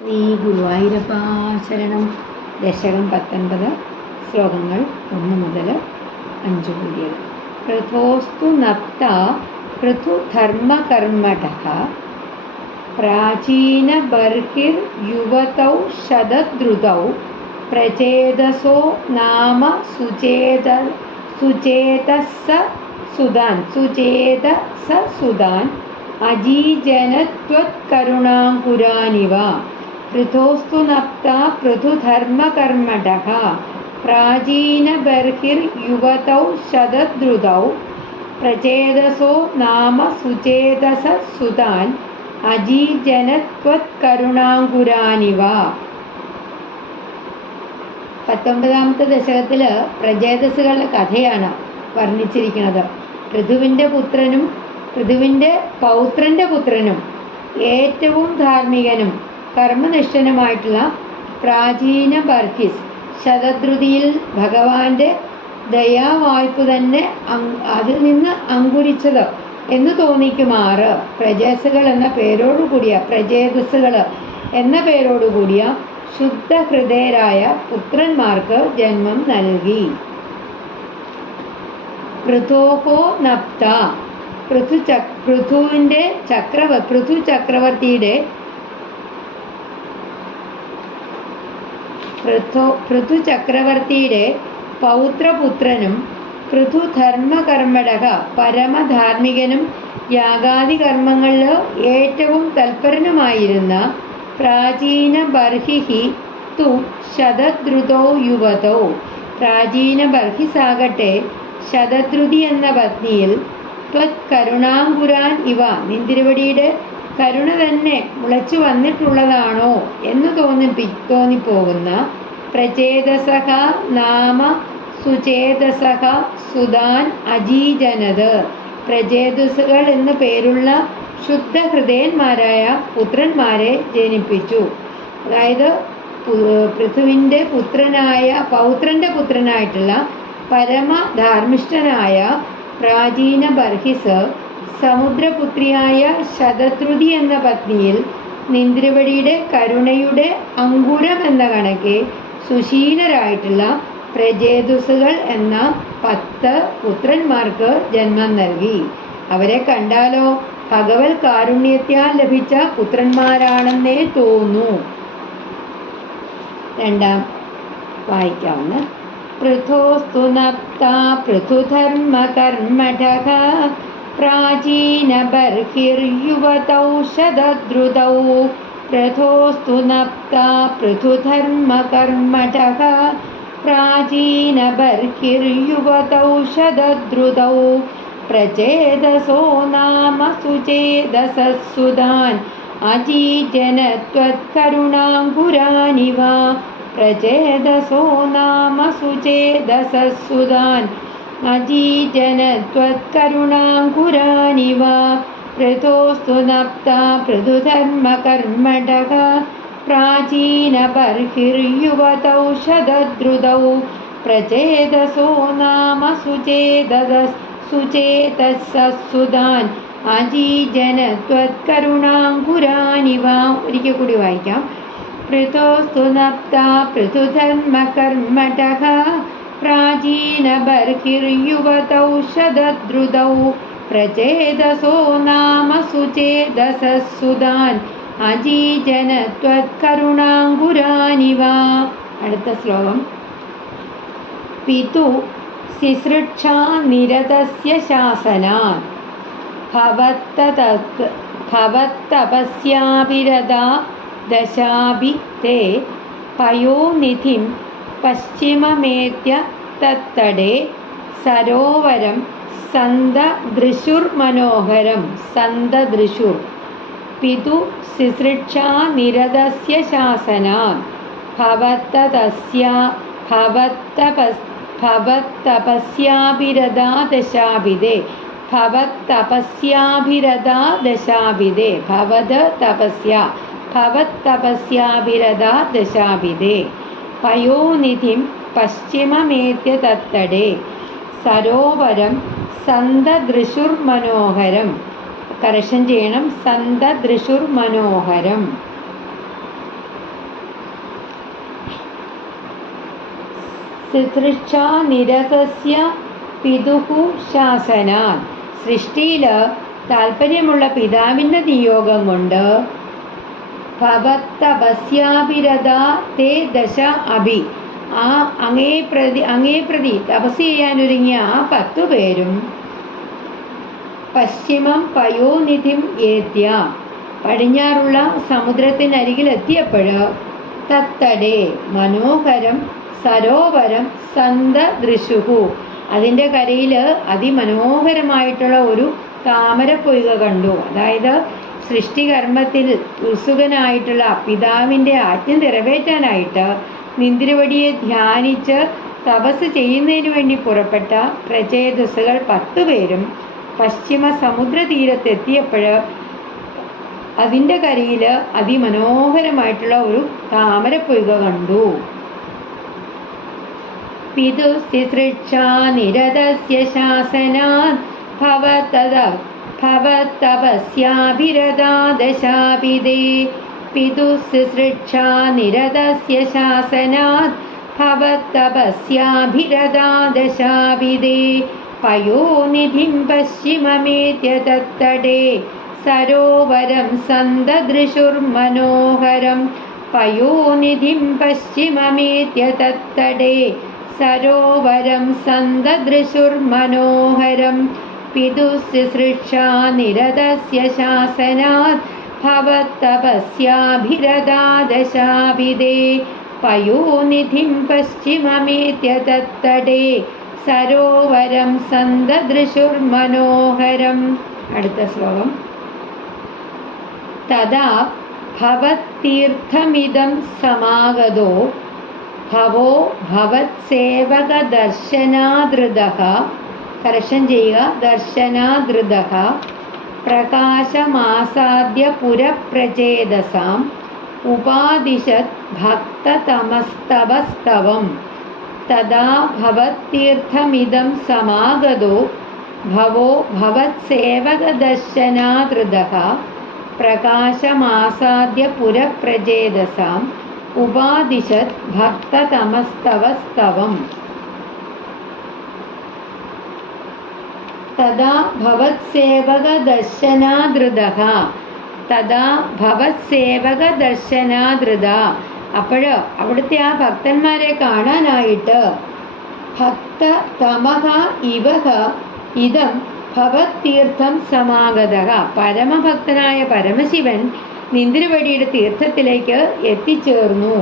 ശ്രീ ഗുരുവായൂരപ്പ ശരണം. ദശകം 19, ശ്ലോകങ്ങൾ 1 മുതൽ 5 കൂടിയത്. പൃഥോസ്തു നപ്ത പൃഥുധർമ്മകർമ്മഠഃ പ്രാചീനബർഹിർ യുവതൗ ശതദ്രുതൗ പ്രചേതസോ നാമ സുചേതസസുതാൻ അജീജനത്വത്കരുണാങ്കുരാനിവ. പൃഥോസ്തു നപ്ത പൃഥുധർമ്മകർമ്മഠഃ പ്രാചീനബർഹിർ യുവതൗ ശതദ്രുതൗ പ്രചേതസോ നാമ സുചേതസസുതാൻ അജീജനത്വത്കരുണാങ്കുരാനിവ. 19ാമത്തെ ദശകത്തിൽ പ്രചേതസുകളുടെ കഥയാണ് വർണ്ണിച്ചിരിക്കുന്നത്. പൃഥുവിൻ്റെ പുത്രനും പൃഥുവിൻ്റെ പൗത്രൻ്റെ പുത്രനും ഏറ്റവും ധാർമ്മികനും കർമ്മനിഷ്ഠനുമായിട്ടുള്ള പ്രാചീന ബർഹിസ് ശതദ്രുതിയിൽ ഭഗവാന്റെ ദയാവായ്പ തന്നെ അതിൽ നിന്ന് അങ്കുരിച്ചത് എന്ന് തോന്നിക്കുമാറ് പ്രചേതസുകൾ എന്ന പേരോടുകൂടിയ ശുദ്ധഹൃദയരായ പുത്രന്മാർക്ക് ജന്മം നൽകി. പൃഥോഹോ നപ്ത പൃഥു ചക്രവർത്തിയുടെ പൗത്രപുത്രനും പൃഥുധർമ്മകർമ്മഠഃ പരമധാർമ്മികനും യാഗാദി കർമ്മങ്ങളിൽ ഏറ്റവും തൽപരനുമായിരുന്ന പ്രാചീന ബർഹിഹി തു ശതദ്രുതോ യുവതോ. പ്രാചീന ബർഹിസാകട്ടെ ശതദ്രുതി എന്ന പത്നിയിൽ ത്വത്കരുണാങ്കുരാൻ ഇവ നിന്തിരുവടിയുടെ കരുണ തന്നെ മുളച്ചു വന്നിട്ടുള്ളതാണോ എന്ന് തോന്നിപ്പോകുന്ന പ്രചേതസഹ നാമ സുചേതസഹ സുതാൻ അജീജനത്. പ്രചേതസുകൾ എന്നു പേരുള്ള ശുദ്ധഹൃദയന്മാരായ പുത്രന്മാരെ ജനിപ്പിച്ചു. അതായത് പൃഥുവിൻ്റെ പൗത്രൻ്റെ പുത്രനായിട്ടുള്ള പരമധാർമ്മിഷ്ഠനായ പ്രാചീന ബർഹിസ് സമുദ്രപുത്രിയായ ശതദ്രുതി എന്ന പത്നിയിൽ നിന്തിരുവടിയുടെ കരുണയുടെ അങ്കുരം എന്ന കണക്കെ സുശീലരായിട്ടുള്ള പ്രചേതസുകൾ എന്ന 10 പുത്രന്മാർക്ക് ജന്മം നൽകി. അവരെ കണ്ടാലോ ഭഗവത് കാരുണ്യത്താൽ ലഭിച്ച പുത്രന്മാരാണെന്നേ തോന്നൂ. രണ്ടാം വായിക്കാവുന്ന. പൃഥോസ്തു നപ്ത പൃഥുധർമ്മകർമ്മഠഃ പ്രാചീനബർഹിർയുവതൗ ശതദ്രുതൗ. പൃഥോസ്തു നപ്ത പൃഥുധർമ്മകർമ്മഠഃ പ്രാചീനബർഹിർയുവതൗ ശതദ്രുതൗ പ്രചേതസോ നാമ സുചേതസസുതാൻ അജീജനത്വത്കരുണാങ്കുരാനിവ. പ്രചേതസോ നാമ സുചേതസസുതാൻ അജീജനത്വത്കരുണാങ്കുരാനിവ. പൃഥോസ്തു നപ്ത പൃഥുധർമ്മകർമ്മഠഃ പ്രാചീനബർഹിർയുവതൗ ശതദ്രുതൗ പ്രചേതസോ നാമ സുചേതസസുതാൻ അജീജനത്വത്കരുണാങ്കുരാനിവ. ഒരിക്കൽ കൂടി വായിക്കാം. പൃഥോസ്തു നപ്ത പൃഥുധർമ്മകർമ്മഠഃ പ്രാചീനബർഹിർയുവതൗ ശതദ്രുതൗ പ്രചേതസോ നാമ സുചേതസസുതാൻ അജീജനത്വത്കരുണാങ്കുരാനിവ. അടുത്ത ശ്ലോകം. പിതു സിസൃക്ഷാ നിരതസ്യ ശാസനാൻ ഭവത്തപസ്യാഭിരതാ ദശാഭി തേ പയോനിധിം പശ്ചിമമേത്യ തത്തടേ സരോവരം സന്തദൃശുർമനോഹരം. സന്തദൃശുർ. പിതു സിസൃക്ഷാ നിരതസ്യ ശാസനാൻ ഭവത്തപസ്യാഭിരതാ ദശാഭിതേ. ഭവത്തപസ്യാഭിരതാ ദശാഭിതേ. ഭവത്തപസ്യാഭിരതാ ദശാഭിതേ പയോനിധിം പശ്ചിമമേത്യ തത്തടേ സരോവരം സന്തദൃശുർമനോഹരം. കറക്ഷൻ ചെയ്യണം. സന്തദൃശുർമനോഹരം. ശുശ്രൂഷാ നിരതസ്യ പിതുഹു ശാസനാൽ സൃഷ്ടിയിൽ താല്പര്യമുള്ള പിതാവിൻ്റെ നിയോഗം കൊണ്ട് ഭവത്തപസ്യാഭിരത തേ ദശ അഭി അങ്ങേ പ്രതി തപസ് ചെയ്യാനൊരുങ്ങിയ ആ 10 പേരും പശ്ചിമം പയോനിധിം ഏത്യ പടിഞ്ഞാറുള്ള സമുദ്രത്തിനരികിലെത്തിയപ്പോൾ തത്തടെ മനോഹരം സരോവരം സന്തദൃശുഹു അതിൻ്റെ കരയിൽ അതിമനോഹരമായിട്ടുള്ള ഒരു താമരപ്പൊയ്ക കണ്ടു. അതായത് സൃഷ്ടികർമ്മത്തിൽ ഉത്സുകനായിട്ടുള്ള പിതാവിൻ്റെ ആജ്ഞ നിറവേറ്റാനായിട്ട് നിന്തിരുവടിയെ ധ്യാനിച്ച് തപസ് ചെയ്യുന്നതിന് വേണ്ടി പുറപ്പെട്ട പ്രചേതസ്സുകൾ 10 പേരും പശ്ചിമ സമുദ്രതീരത്തെത്തിയപ്പോൾ അതിൻ്റെ കരയിൽ അതിമനോഹരമായിട്ടുള്ള ഒരു താമരപ്പൊയ്ക കണ്ടു. പിതുശുശ്രൂഷാ നിരതസ്യ ശാസനാത് ഭവത്തപസ്യാഭിരതാ ദശാഭിദേ പിതുശുശ്രൂഷാ നിരതസ്യ ശാസനാത് ഭവത്തപസ്യാഭിരതാ ദശാഭിദേ പയോനിധിം പശ്ചിമമേത്യ തത്തടേ സരോവരം സന്തദൃശുർമനോഹരം പയോനിധിം പശ്ചിമമേത്യ തത്തടേ സരോവരം സന്തദൃശുർമനോഹരം പിതുശുശ്രൂഷാ നിരതസ്യ ശാസനാത് ഭവത്തപസ്യാഭിരതാ ദശാഭിദേ പയോനിധിം പശ്ചിമമേത്യ തത്തടേ സരോവരം സന്തദൃശുർമനോഹരം. അടുത്ത ശ്ലോകം. തദാ ഭവത്തീർത്ഥമിദം സമാഗതോ ഭവോ ഭവത്സേവകദർശനാദൃതഃ കർഷൻ ചെയ്യുക ദർശനാദൃതഃ പ്രകാശമാസാദ്യ പുരപ്രചേതസാം ഉപാദിശത് ഭക്തതമസ്തവസ്തവം. തദാ ഭവത്തീർത്ഥമിദം സമാഗതോ ഭവോ ഭവത്സേവകദർശനാദൃതഃ പ്രകാശമാസാദ്യ പുരപ്രചേതസാം ഉപാദിശത് ഭക്തതമസ്തവസ്തവം. തദാ ഭവത്സേവകദർശനാദൃതഃ തദാ ഭവത്സേവകദർശനാദൃത അപ്പോൾ അവിടുത്തെ ആ ഭക്തന്മാരെ കാണാനായിട്ട് ഭക്തതമഃ ഇവഹ ഇദം ഭവത്തീർത്ഥം സമാഗതഃ പരമഭക്തനായ പരമശിവൻ നിന്തിരുവടിയുടെ തീർത്ഥത്തിലേക്ക് എത്തിച്ചേർന്നു.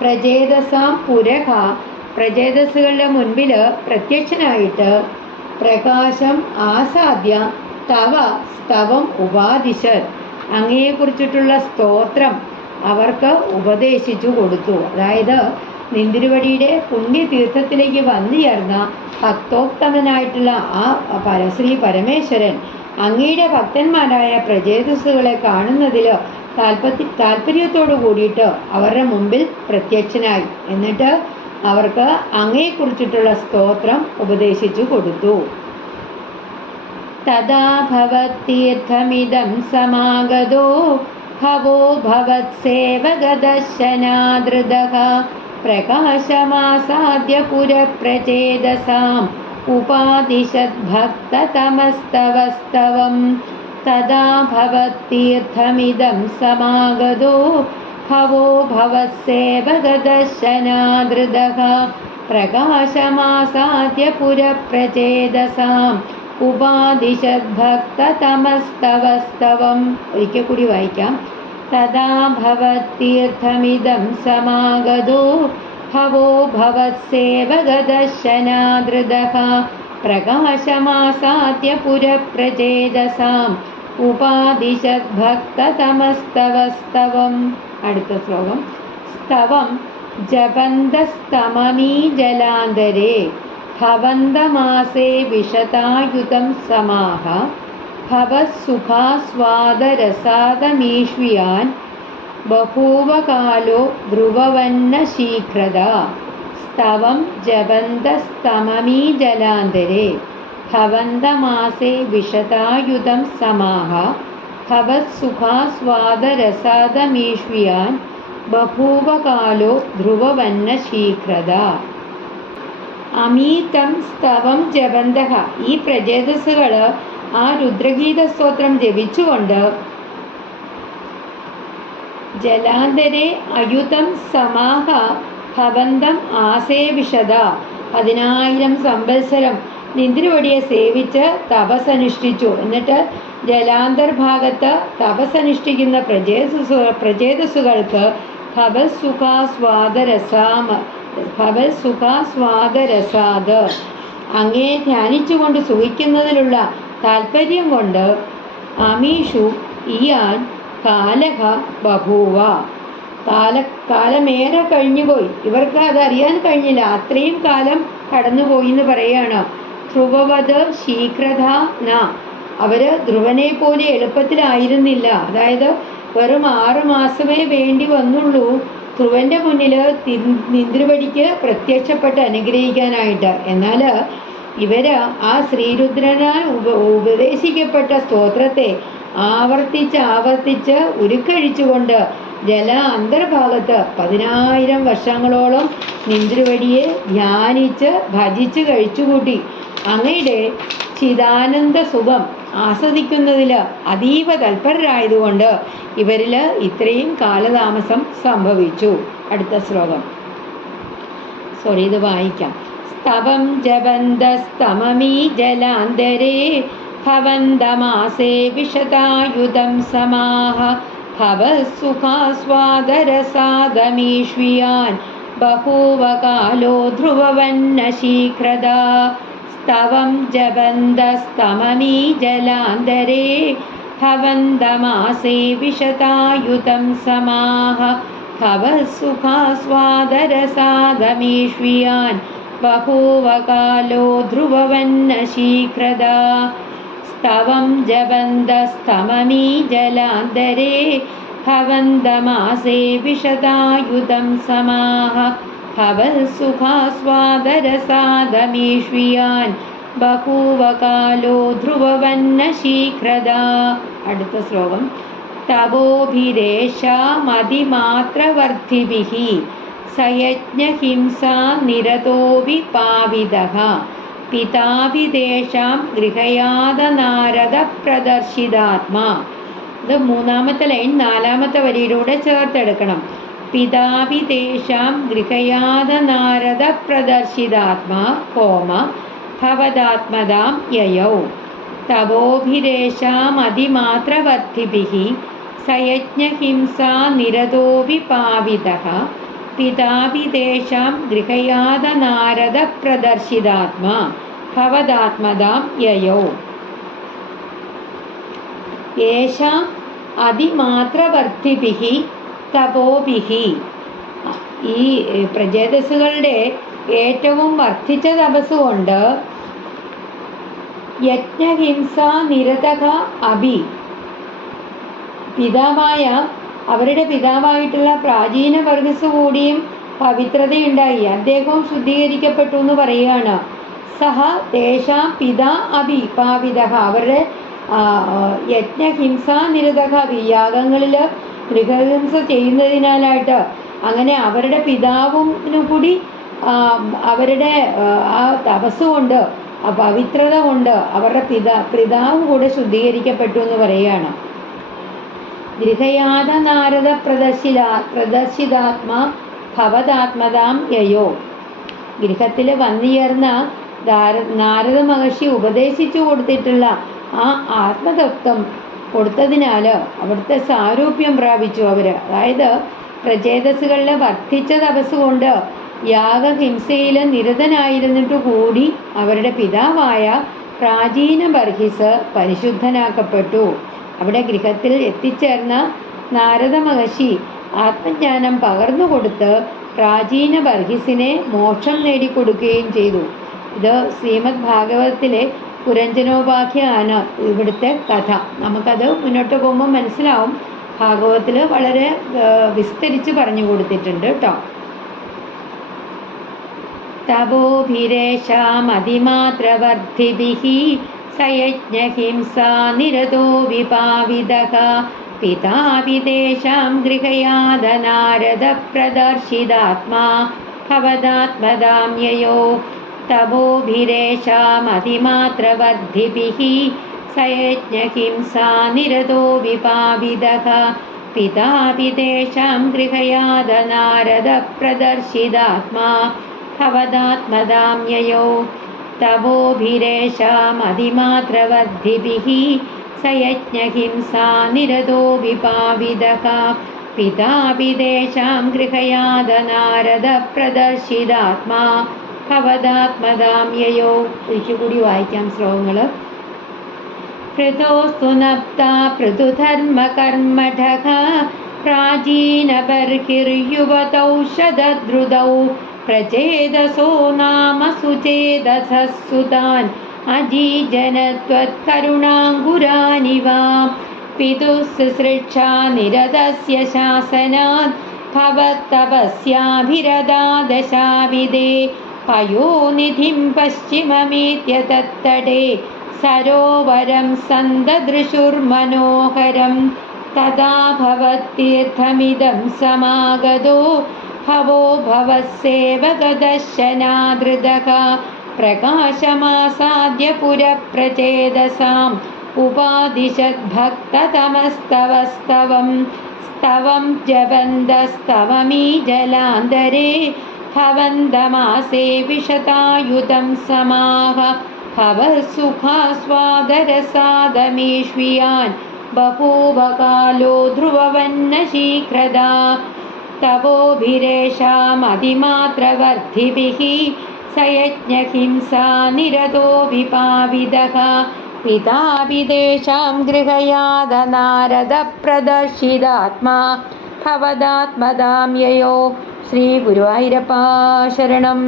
പ്രചേതസാം പുരഹ പ്രചേതസ്സുകളുടെ മുൻപിൽ പ്രത്യക്ഷനായിട്ട് പ്രകാശം ആസാദ്യ തവ സ്തവം ഉപാദിശത് അങ്ങയെക്കുറിച്ചിട്ടുള്ള സ്തോത്രം അവർക്ക് ഉപദേശിച്ചു കൊടുത്തു. അതായത് നിന്തിരുവടിയുടെ പുണ്യതീർത്ഥത്തിലേക്ക് വന്നു ചേർന്ന ഭക്തോത്തമനായിട്ടുള്ള ആ ശ്രീ പരമേശ്വരൻ അങ്ങയുടെ ഭക്തന്മാരായ പ്രചേതസ്സുകളെ കാണുന്നതിൽ താല്പര്യത്തോടു കൂടിയിട്ട് അവരുടെ മുമ്പിൽ പ്രത്യക്ഷനായി. എന്നിട്ട് അവർക്ക് അങ്ങയെക്കുറിച്ചിട്ടുള്ള സ്തോത്രം ഉപദേശിച്ചു കൊടുത്തു. തദാ ഭവത്തീർത്ഥമിദം സമാഗതോ ഭവോ ഭവത്സേവകദർശനാദൃതഃ പ്രകാശമാസാദ്യ പുരപ്രചേതസാം ഉപാദിശത് ഭക്തതമസ്തവസ്തവം. തദാ ഭവത്തീർത്ഥമിദം സമാഗതോ ഭവോ ഭവത്സേവകദർശനാദൃതഃ പ്രകാശമാസാദ്യ പുരപ്രചേതസാം ഉപാദിശത് ഭക്തതമസ്തവസ്തവം. ഒരിക്കൽ കൂടി വായിക്കാം. തദാ ഭവത്തീർത്ഥമിദം സമാഗതോ ഭവോ ഭവത്സേവകദർശനാദൃതഃ പ്രകാശമാസാദ്യ പുരപ്രചേതസാം ഉപാദിശത് ഭക്തതമസ്തവസ്തവം. അടുത്ത ശ്ലോകം. സ്തവം ജപന്തസ്തമമീ ജലാന്തരേ ഭവന്തമാസേ വിശതായുധം സമാഹ ഭവസുഖാസ്വാദരസാദമീഷ്വിയാൻ ബഭൂവകാലോ ധ്രുവവന്ന ശീഘ്രത. സ്തവം ജപന്തസ്തമമീ ജലാന്തരേ ഭവന്തമാസേ വിശതായുധം സമാഹ ഭവസുഖാസ്വാദരസാദമീഷ്വിയാൻ ബഭൂവകാലോ ധ്രുവവന്ന ശീഘ്രത. അമീതം സ്തവം ജപന്തഃ. ഈ പ്രചേതസ്സുകൾ ആ രുദ്രഗീത സ്തോത്രം ജപിച്ചുകൊണ്ട് ജലാന്തരെ അയുതം സമാഹ ഭവന്തം ആസേവിഷത. 10,000 സംവത്സരം നിന്ദ്രവടിയെ സേവിച്ച് തപസ്സനുഷ്ഠിച്ചു. എന്നിട്ട് ജലാന്തർഭാഗത്ത് തപസ്സനുഷ്ഠിക്കുന്ന പ്രചേതസ്സുകൾക്ക് ഭവൽസുഖാസ്വാദരസാദ് അങ്ങേ ധ്യാനിച്ചുകൊണ്ട് സുഖിക്കുന്നതിലുള്ള താല്പര്യം കൊണ്ട് അമീഷു ഇയാൻ കാലഹ ബഭൂവ. കാലമേറെ കഴിഞ്ഞുപോയി. ഇവർക്ക് അതറിയാൻ കഴിഞ്ഞില്ല. അത്രയും കാലം കടന്നുപോയി എന്ന് പറയാണ്. ധ്രുവവത് ശീഘ്രത ന. അവര് ധ്രുവനെ പോലെ എളുപ്പത്തിലായിരുന്നില്ല. അതായത് വെറും 6 മാസമേ വേണ്ടി വന്നുള്ളൂ ധ്രുവന്റെ മുന്നിൽ നിന്ദ്രവടിക്ക് പ്രത്യക്ഷപ്പെട്ട് അനുഗ്രഹിക്കാനായിട്ട്. എന്നാൽ ഇവര് ആ ശ്രീരുദ്രനാൽ ഉപദേശിക്കപ്പെട്ട സ്തോത്രത്തെ ആവർത്തിച്ച് ഉരുക്കഴിച്ചുകൊണ്ട് ജല അന്തർഭാഗത്ത് 10,000 വർഷങ്ങളോളം നിന്ദ്രവടിയെ ധ്യാനിച്ച് ഭജിച്ച് കഴിച്ചുകൂട്ടി. അങ്ങയുടെ ചിദാനന്ദ സുഖം ആസ്വദിക്കുന്നതിൽ അതീവ തൽപരരായതുകൊണ്ട് ഇവരിൽ ഇത്രയും കാലതാമസം സംഭവിച്ചു. അടുത്ത ശ്ലോകം, ഇത് വായിക്കാം. സ്തവം ജപന്തസ്തമമീ ജലാന്തരേ ഭവന്തമാസേ വിശതായുധം സമാഹ ഭവസുഖാസ്വാദരസാദമീഷ്വിയാൻ ബഹൂവകാലോ ധ്രുവവന്ന ശീഘ്രദാ. സ്തവം ജപന്തസ്തമമീ ജലാന്തരേ ഭവന്തമാസേ വിശതായുധം സമാഹ ഭവസുഖാസ്വാദരസാദമീഷ്വിയാൻ ബഹൂവകാലോ ധ്രുവവന്ന ശീഘ്രദാ. സ്തവം ജപന്തസ്തമമീ ജലാന്തരേ ഭവന്തമാസേ വിശതായുധം സമാഹ ഭവൽസുഖാസ്വാദരസാദമീഷ്വിയാൻ ബഹൂവകാലോ ധ്രുവവന്ന ശീഘ്രദാ. അടുത്ത ശ്ലോകം, തപോഭിരേഷാമതിമാത്രവർദ്ധിഭിഃ സയജ്ഞഹിംസാ നിരതോ വിപാവിതഃ പിതാഭിതേഷാം ഗൃഹയാത നാരദ പ്രദർശിതാത്മാ. ഇത് 3ാമത്തെ ലൈൻ 4ാമത്തെ വരിയിലൂടെ ചേർത്തെടുക്കണം. പിതാഭിതേഷാം ഗൃഹയാത നാരദ പ്രദർശിതാത്മാ കോമ ഭവദാത്മദാം യയൗ. തപോഭിരേഷാമതിമാത്രവർദ്ധിഭിഃ സയജ്ഞഹിംസാ നിരതോ വിപാവിതഃ പിതാഭിതേഷാം ഗൃഹയാത നാരദ പ്രദർശിതാത്മാ ഭവദാത്മദാം യയൗ. യേഷാം അതിമാത്രവർദ്ധിഭിഃ തപോഭിഃ. ഈ പ്രചേതസ്സുകളുടെ ഏറ്റവും വർദ്ധിച്ച തപസ്സുകൊണ്ട് യജ്ഞഹിംസാ നിരതഃ അഭി. അവരുടെ പിതാവായിട്ടുള്ള പ്രാചീന വർഗസ് കൂടിയും പവിത്രതയുണ്ടായി. അദ്ദേഹവും ശുദ്ധീകരിക്കപ്പെട്ടു എന്ന് പറയുകയാണ്. സഹ തേഷാം പിതാ അഭി പാവിതഃ. അവരുടെ യജ്ഞഹിംസാ നിരതഃ അഭി. യാഗങ്ങളിൽ ഗൃഹഹിംസ ചെയ്യുന്നതിനാലായിട്ട് അങ്ങനെ അവരുടെ പിതാവിനു കൂടി അവരുടെ ആ തപസ്സുകൊണ്ട് ആ പവിത്രത കൊണ്ട് അവരുടെ പിതാവ് കൂടെ ശുദ്ധീകരിക്കപ്പെട്ടു എന്ന് പറയുകയാണ്. ഗൃഹയാത നാരദ പ്രദർശിതാത്മാ ഭവദാത്മദാം യയോ. ഗൃഹത്തിൽ വന്നുചേർന്ന നാരദ മഹർഷി ഉപദേശിച്ചു കൊടുത്തിട്ടുള്ള ആ ആത്മതത്വം കൊടുത്തതിനാൽ അവിടുത്തെ സാരൂപ്യം പ്രാപിച്ചു അവർ. അതായത് പ്രചേതസ്സുകളിലെ വർദ്ധിച്ച തപസ്സുകൊണ്ട് യാഗഹിംസയിൽ നിരതനായിരുന്നിട്ടു കൂടി അവരുടെ പിതാവായ പ്രാചീന ബർഹിസ് പരിശുദ്ധനാക്കപ്പെട്ടു. അവിടെ ഗൃഹത്തിൽ എത്തിച്ചേർന്ന നാരദ മഹർഷി ആത്മജ്ഞാനം പകർന്നുകൊടുത്ത് പ്രാചീന ബർഹിസിനെ മോക്ഷം നേടിക്കൊടുക്കുകയും ചെയ്തു. ഇത് ശ്രീമദ് ഭാഗവതത്തിലെ പുരഞ്ജനോപാഖ്യമാണ് ഇവിടുത്തെ കഥ. നമുക്കത് മുന്നോട്ട് പോകുമ്പോൾ മനസ്സിലാവും. ഭാഗവതത്തിൽ വളരെ വിസ്തരിച്ച് പറഞ്ഞു കൊടുത്തിട്ടുണ്ട് കേട്ടോ. തപോഭിരേഷാമതിമാത്രവർദ്ധിഭിഃ സയജ്ഞഹിംസാ നിരതോ വിപാവിതഃ പിതാഭിതേഷാം ഗൃഹയാത നാരദ പ്രദർശിതാത്മാ ഭവദാത്മദാം യയോ. तपोभिरेषामतिमात्रवर्धिभिः स यज्ञहिंसा निरतो विपाविदः पितापि तेषां गृहयादनारदप्रदर्शिदात्मा भवदात्मदां ययौ तपोभिरेषामतिमात्रवर्धिभिः स यज्ञहिंसा निरतो विपाविदः पितापि तेषां गृहयादनारदप्रदर्शिदात्मा ഭവദാത്മദാം യയോ. ഒരിച്ചുകൂടി വായിക്കാം ശ്ലോകങ്ങൾ. പൃഥോസ്തു നപ്താ പൃഥുധർമ്മകർമ്മഠഃ പ്രാചീനബർഹിർയുവതൗഷധദ്രുതൗ പ്രചേതസോ നാമ സുചേതസഃ സുതാൻ അജീജനത്വത്കരുണാങ്കുരാനിവ പിതുഃസൃക്ഷാ നിരതസ്യ ശാസനാത് ഭവത്തപസ്യാഭിരതാദശാവിദേ പയോനിധിം പശ്ചിമമീത്യ തത്തടേ സരോവരം സന്തദൃശുർമനോഹരം തഥാ ഭവത്തീർത്ഥമിദം സമാഗതോ ഭവോ ഭവസ്സേവകദർശനാദൃതഃ പ്രകാശമാസാദ്യ പുരപ്രചേതസാം ഉപാദിശദ്ഭക്തതമസ്തവസ്തവം സ്തവം ജപന്തസ്തവമീ ജലാന്തരേ ഭവന്തമാസേ വിശതായുധം സമാഹ ഭവസുഖാസ്വാദരസാദമീഷ്വിയാൻ ബഭൂവ കാലോ ധ്രുവവന്നശീഘ്രദാ തപോഭിരേഷാമതിമാത്രവർദ്ധിഭിः स यज्ञहिंसा निरतो विपाविदः पितापि तेषां गृहयादनारदप्रदर्शिदात्मा भवदात्मदां ययो. ശ്രീ ഗുരുവായൂരപ്പാ ശരണം.